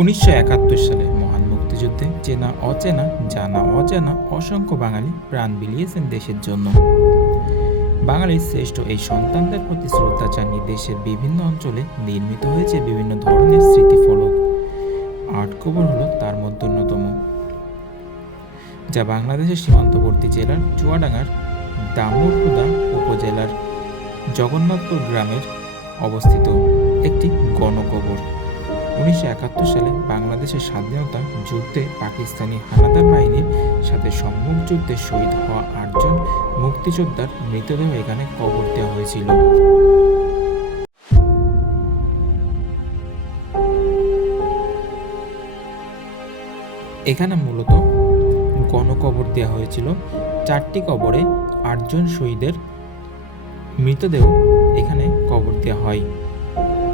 উনিশশো একাত্তর সালে মহান মুক্তিযুদ্ধে চেনা, অচেনা, জানা, অজানা অসংখ্য বাঙালি প্রাণ বিলিয়েছেন দেশের জন্য। বাঙালির শ্রেষ্ঠ এই সন্তানদের প্রতি শ্রদ্ধা জানিয়ে দেশের বিভিন্ন অঞ্চলে নির্মিত হয়েছে বিভিন্ন ধরনের স্মৃতিফলক। আট কবর হলো তার মধ্যে অন্যতম যা বাংলাদেশের সীমান্তবর্তী জেলার চুয়াডাঙ্গার দামুড়হুদা উপজেলার জগন্নাথপুর গ্রামের অবস্থিত একটি গণকবর। উনিশশো একাত্তর সালে বাংলাদেশের স্বাধীনতা যুদ্ধে পাকিস্তানি হানাদার বাহিনীর সাথে সম্মুখ যুদ্ধে শহীদ হওয়া আটজন মুক্তিযোদ্ধার মৃতদেহ এখানে কবর দেওয়া হয়েছিল। এখানে মূলত গণকবর দেওয়া হয়েছিল। চারটি কবরে আটজন শহীদের মৃতদেহ এখানে কবর দেওয়া হয়।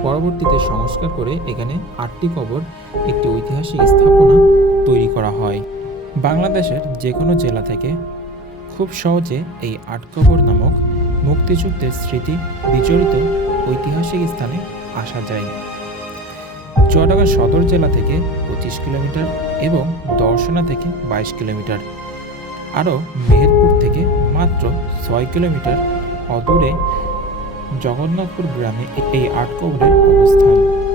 পরবর্তীতে সংস্কার করে এখানে আটটি কবর, একটি ঐতিহাসিক স্থাপনা তৈরি করা হয়। বাংলাদেশের যে কোনো জেলা থেকে খুব সহজে এই আট আটকবর নামক মুক্তিযুদ্ধের স্মৃতি বিজড়িত ঐতিহাসিক স্থানে আসা যায়। চুয়াডাঙ্গা সদর জেলা থেকে পঁচিশ কিলোমিটার এবং দর্শনা থেকে বাইশ কিলোমিটার। আরও মেহেরপুর থেকে মাত্র ছয় কিলোমিটার অদূরে জগন্নাথপুর গ্রামে এই আর্ট অবস্থান।